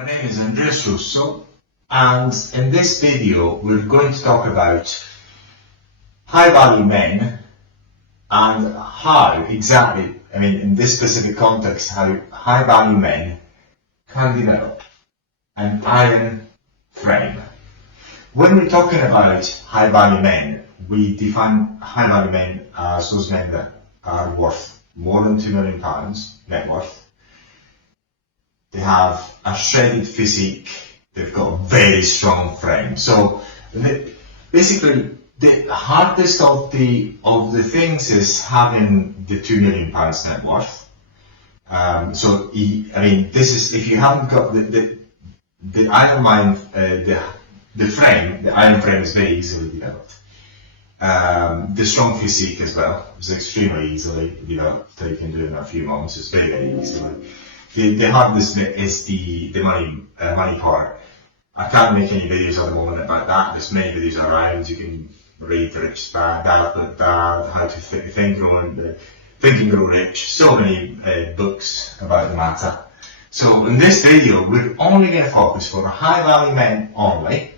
My name is Andreas Russo, and in this video we're going to talk about high-value men and how exactly, in this specific context, how high-value men can develop an iron frame. When we're talking about high-value men, we define high-value men as those men that are worth more than £2 million net worth. They have a shredded physique, they've got a very strong frame. So basically the hardest of the things is having the £2 million net worth. This is, if you haven't got the iron mind, the iron frame is very easily developed. The strong physique as well is extremely easily developed. You can do it in a few months. It's very, very easily. The hardest bit is the money part. I can't make any videos at the moment about that. There's many videos around. You can read Rich Dad, How to Think and Grow Rich. So many books about the matter. So in this video, we're only going to focus for high-value men only,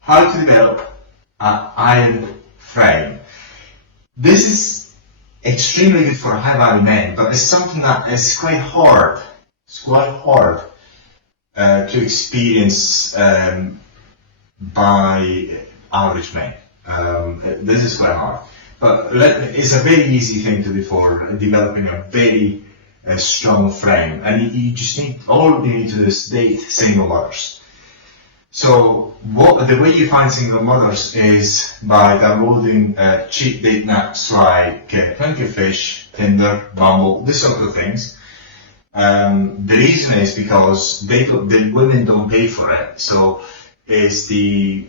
how to develop an iron frame. This is extremely good for high-value men, but it's something that is quite hard. It's quite hard to experience by average men. This is quite hard, but it's a very easy thing to do for developing a very strong frame. And you just need, all you need to do is date single mothers. So the way you find single mothers is by downloading cheap date apps like Plenty of Fish, Tinder, Bumble, this sort of things. The reason is because the women don't pay for it. So basically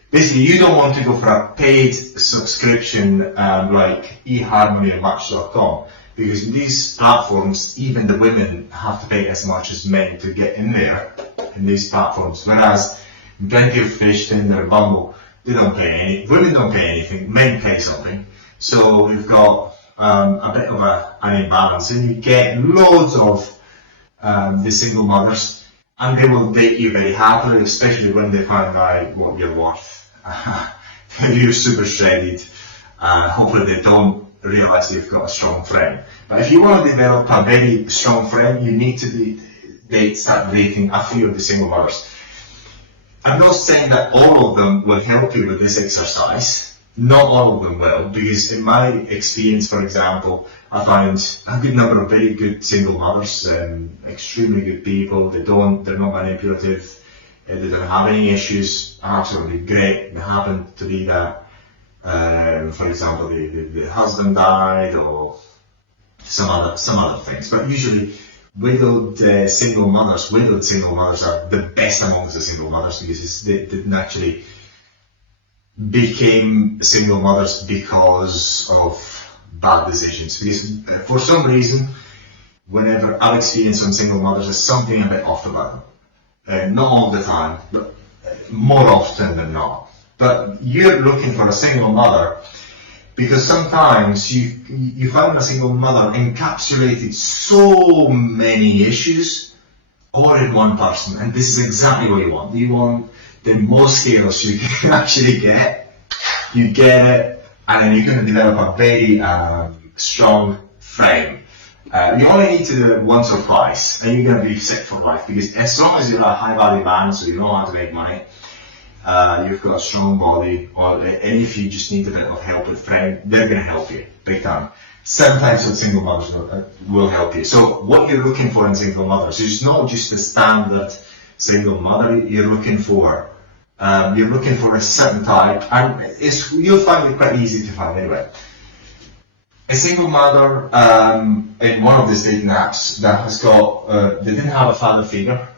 you don't want to go for a paid subscription like eHarmony or Match.com, because in these platforms even the women have to pay as much as men to get in there in these platforms, whereas Plenty of Fish, Tinder, Bumble, women don't pay anything, men pay something. So we've got a bit of an imbalance, and you get loads of the single mothers, and they will date you very happily, especially when they find out what you're worth. You're super shredded. Hopefully they don't realise you've got a strong frame. But if you want to develop a very strong frame, you need to start dating a few of the single mothers. I'm not saying that all of them will help you with this exercise. Not all of them will, because in my experience, for example, I found a good number of very good single mothers, extremely good people. They're not manipulative, they don't have any issues, absolutely great. They happen to be that, for example, the husband died or some other things. But usually widowed single mothers are the best amongst the single mothers, because they didn't actually became single mothers because of bad decisions. Because for some reason, whenever I've experienced some single mothers, there's something a bit off about them. Not all the time, but more often than not. But you're looking for a single mother because sometimes you find a single mother encapsulated so many issues all in one person, and this is exactly what you want. You want the most chaos you can actually get. You get it, and then you're going to develop a very strong frame. You only need to do it once or twice, and you're going to be set for life, because as long as you're a high-value man, so you know how to make money, you've got a strong body, and if you just need a bit of help with frame, they're going to help you big time. Sometimes with single mothers will help you. So what you're looking for in single mothers is not just the standard single mother. You're looking for a certain type, and you'll find it quite easy to find anyway. A single mother in one of these dating apps that has got they didn't have a father figure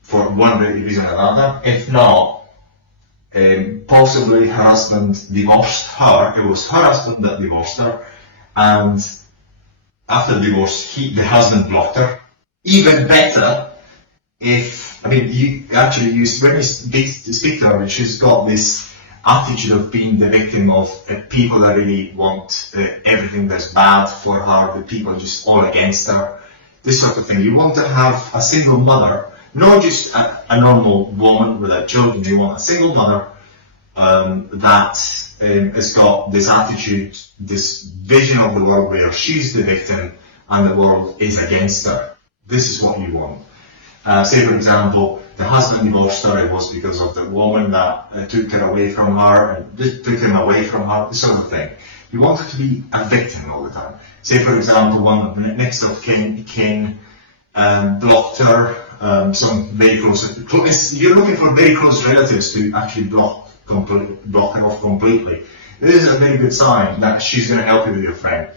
for one reason or another. If not, possibly her husband divorced her. It was her husband that divorced her, and after the divorce, the husband blocked her. Even better, when you speak to her, she's got this attitude of being the victim of people that really want everything that's bad for her. The people are just all against her. this sort of thing. You want to have a single mother, not just a normal woman without children. You want a single mother that has got this attitude, this vision of the world where she's the victim and the world is against her. This is what you want. Say, for example, the husband divorced her, it was because of the woman that took her away from her and took him away from her, this sort of thing. You want her to be a victim all the time. Say, for example, one next of kin blocked her, some very close, you're looking for very close relatives to actually block her off completely. This is a very good sign that she's going to help you with your friend.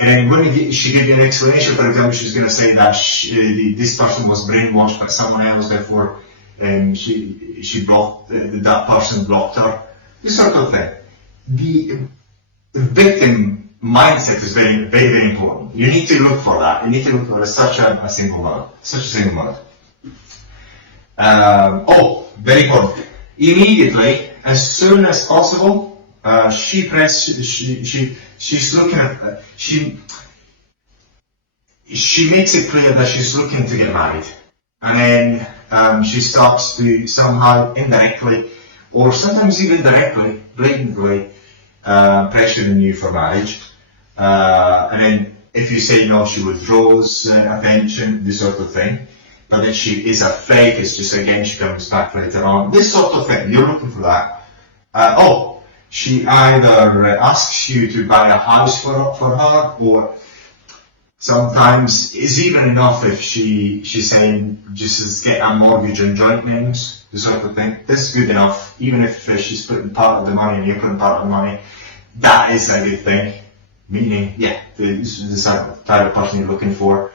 And then when she gave you an explanation, for example, she's going to say that this person was brainwashed by someone else, therefore she blocked, that person blocked her. This sort of thing. The victim mindset is very, very, very important. You need to look for that. You need to look for such a single mother. Very important. Immediately, as soon as possible, she's looking at, she makes it clear that she's looking to get married. And then she starts to somehow indirectly, or sometimes even directly, blatantly, pressuring you for marriage. And then if you say no, she withdraws attention, this sort of thing. And then she is afraid, it's just again, she comes back later on. This sort of thing, you're looking for that. She either asks you to buy a house for her, or sometimes it's even enough if she's saying just get a mortgage and joint names, this sort of thing. This is good enough, even if she's putting part of the money and you're putting part of the money. That is a good thing. Meaning, yeah, this is the type of person you're looking for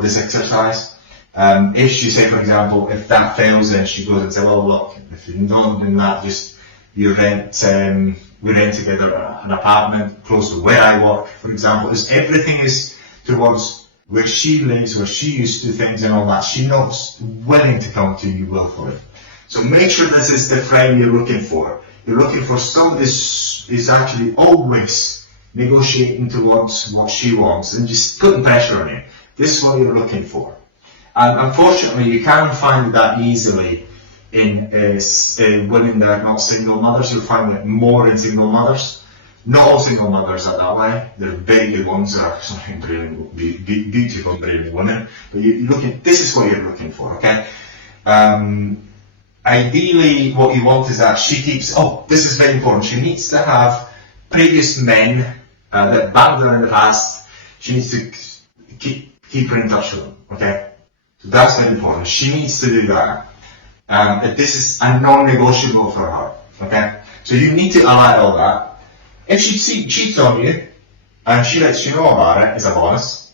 this exercise. If she say, for example, if that fails, then she goes and says, well, look, if you're not doing that, just we rent together an apartment close to where I work, for example. Everything is towards where she lives, where she used to things and all that. She's not willing to come to you willfully. So make sure this is the friend you're looking for. You're looking for someone is actually always negotiating towards what she wants and just putting pressure on you. This is what you're looking for. And unfortunately, you can't find that easily in women that are not single mothers. You'll find it more in single mothers. Not all single mothers are that way. They're very good ones. There are some brilliant, beautiful, brilliant women. But this is what you're looking for, okay? Ideally, what you want is that she keeps, this is very important, she needs to have previous men that banged her in the past. She needs to keep her in touch with them, okay? So that's very important. She needs to do that. This is a non-negotiable for her, okay? So you need to allow that. If she cheats on you, and she lets you know about it, it's a bonus.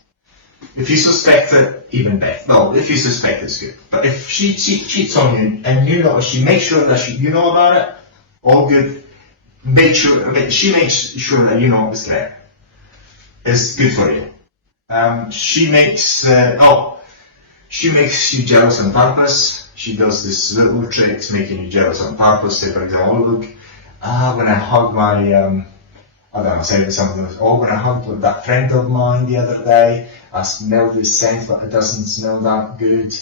If you suspect it, even better. No, if you suspect it's good. But if she cheats on you, and she makes sure that you know about it, all good. She makes sure that you know it's there. It's good for you. She makes you jealous on purpose. She does this little tricks making you jealous on purpose. Say, for example, look, when I hug my, I don't know, say something like, when I hugged that friend of mine the other day, I smelled this scent, but it doesn't smell that good.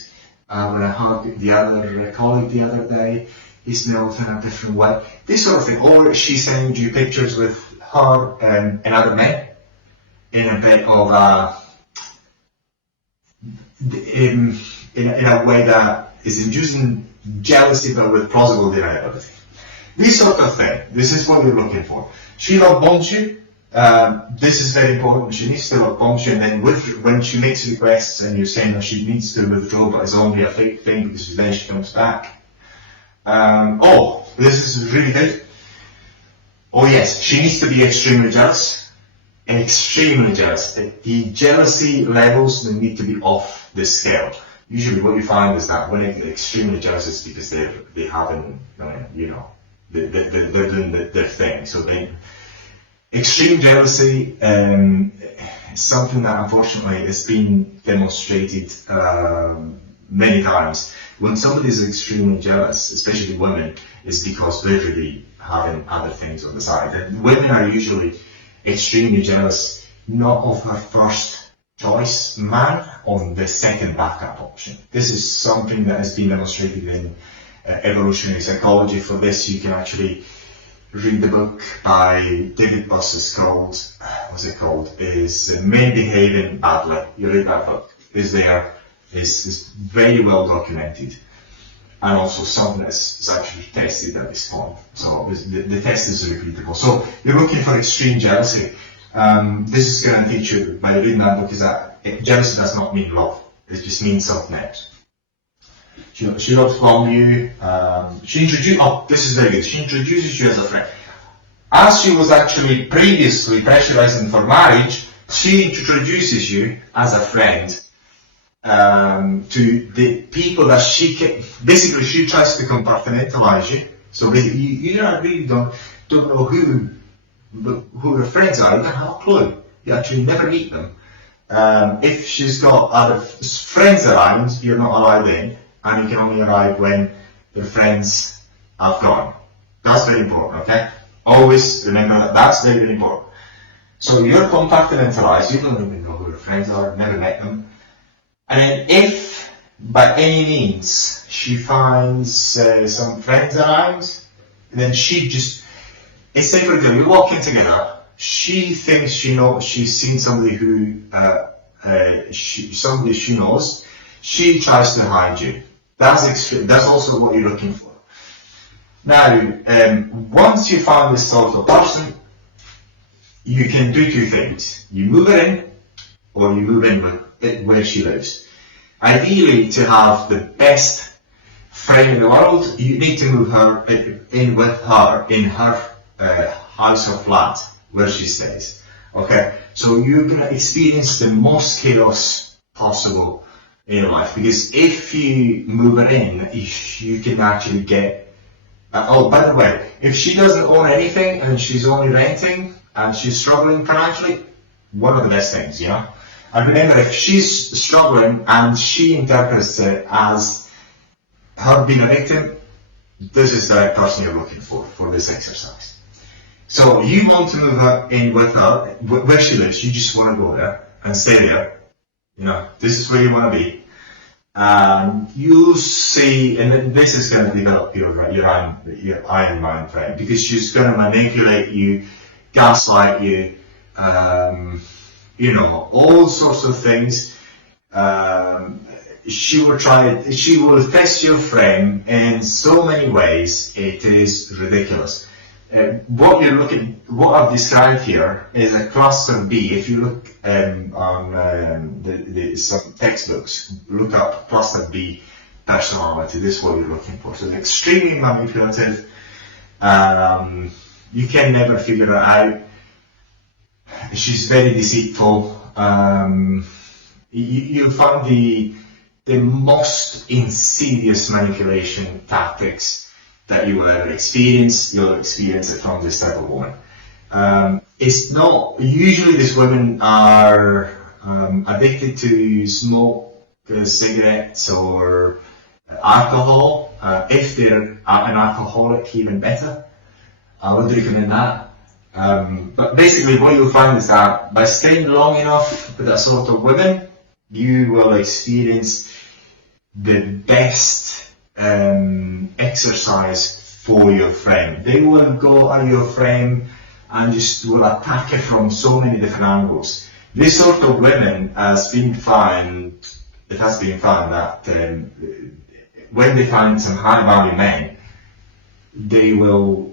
When I hugged the other colleague the other day, he smelled in a different way. This sort of thing. Or she sends you pictures with her and other men in a bit of in a way that is inducing jealousy but with plausible deniability. This sort of thing. This is what you're looking for. She love bombs you. This is very important. She needs to love bombs you, and then when she makes requests and you're saying that she needs to withdraw, but it's only a fake thing because then she comes back. This is really good. Oh yes, she needs to be extremely jealous. Extremely jealous. The jealousy levels need to be off the scale. Usually what you find is that when they're extremely jealous, it's because they haven't, they're doing their thing. So extreme jealousy is something that unfortunately has been demonstrated many times. When somebody is extremely jealous, especially women, it's because they're really having other things on the side. And women are usually extremely jealous, not of her first choice man on the second backup option. This is something that has been demonstrated in evolutionary psychology. For this, you can actually read the book by David Buss. It's called, what's it called? Is Men Behaving Badly. You read that book. It's there. It's very well documented. And also something that's actually tested at this point. So the test is repeatable. So you're looking for extreme jealousy. This is going to teach you by reading that book is that jealousy does not mean love. It just means self-net. She loves from you. She introduced. Oh, this is very good. She introduces you as a friend. As she was actually previously pressurizing for marriage, she introduces you as a friend to the people that she can. Basically, she tries to compartmentalize you. So basically, you really don't know who your friends are. You don't have a clue. You actually never meet them. If she's got other friends around, you're not allowed in, and you can only arrive when your friends have gone. That's very important, okay? Always remember that that's very, very important. So you're compartmentalized, you don't even know who your friends are, never met them. And then if, by any means, she finds some friends around, then she just, it's like, for example, you're walking together, she thinks she's seen somebody who, somebody she knows, she tries to hide you. That's also what you're looking for. Now, once you find this sort of person, you can do two things. You move her in, or you move in where she lives. Ideally, to have the best friend in the world, you need to move her in with her in her house or flat where she stays. Okay, so you're gonna experience the most chaos possible in your life, because if you move her in, you can actually get. Oh, by the way, if she doesn't own anything and she's only renting and she's struggling financially, one of the best things, yeah. And remember, if she's struggling and she interprets it as her being a victim, this is the person you're looking for this exercise. So you want to move her in with her, where she lives, you just want to go there and stay there. You know, this is where you want to be. You see, and this is going to develop your iron mind frame, because she's going to manipulate you, gaslight you, all sorts of things. She will test your frame in so many ways, it is ridiculous. What I've described here is a cluster B. If you look on some textbooks, look up cluster B personality. This is what you're looking for. So extremely manipulative. You can never figure it out. She's very deceitful. You'll find the most insidious manipulation tactics that you will ever experience. You'll experience it from this type of woman. It's not, usually these women are addicted to smoke, cigarettes or alcohol. If they're an alcoholic, even better. I would recommend that. But basically what you'll find is that by staying long enough with that sort of women, you will experience the best exercise for your frame. They will go at your frame and just will attack it from so many different angles. This sort of women has been found that when they find some high value men, they will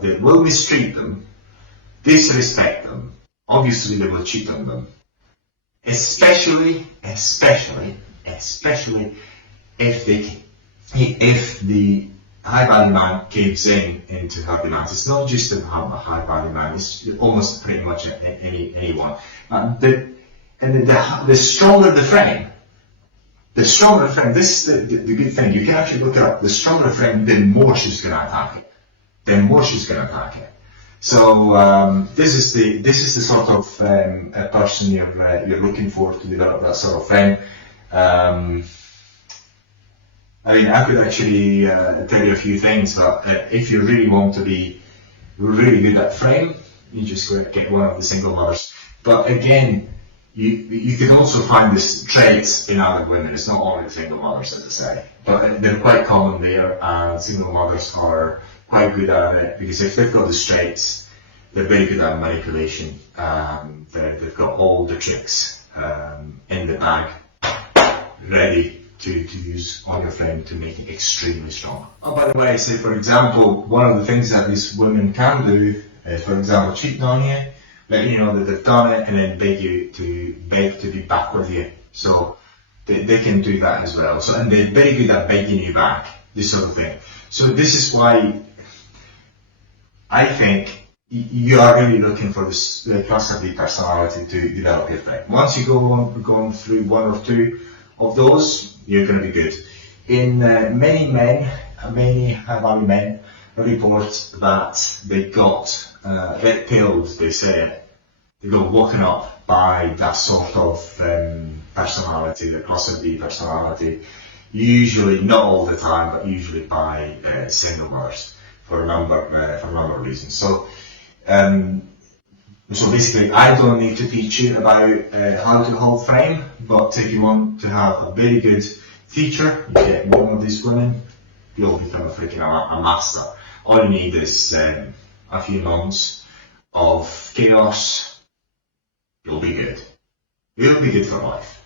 they will mistreat them, disrespect them, obviously they will cheat on them. Especially if the high value man gives into her demands. It's not just a high value man, it's almost pretty much anyone. The stronger the frame, this is the good thing, you can actually look up the stronger the frame, the more she's going to attack it. So this is the sort of a person you're looking for to develop that sort of frame. I could actually tell you a few things, but if you really want to be really good at frame, You just go get one of the single mothers. But again, you can also find this traits in other women. It's not only single mothers, as I say, but they're quite common there, and single mothers are quite good at it because if they've got the traits, they're very good at manipulation. They've got all the tricks in the bag, ready to use on your friend to make it extremely strong. Oh, by the way, say for example, one of the things that these women can do is, for example, cheating on you, letting you know that they've done it, and then beg to be back with you. So they can do that as well. So, and they're very good at begging you back, this sort of thing. So this is why I think you are really looking for this cluster B personality to develop your friend. Once you go through one or two of those, you're going to be good. In many high value men report that they got red pilled, they say. They got woken up by that sort of personality, the cluster B personality. Usually, not all the time, but usually by single mothers for a number of reasons. So basically, I don't need to teach you about how to hold frame, but if you want to have a very good feature, you get one of these women, you'll become a freaking a master. All you need is a few months of chaos. You'll be good. You'll be good for life.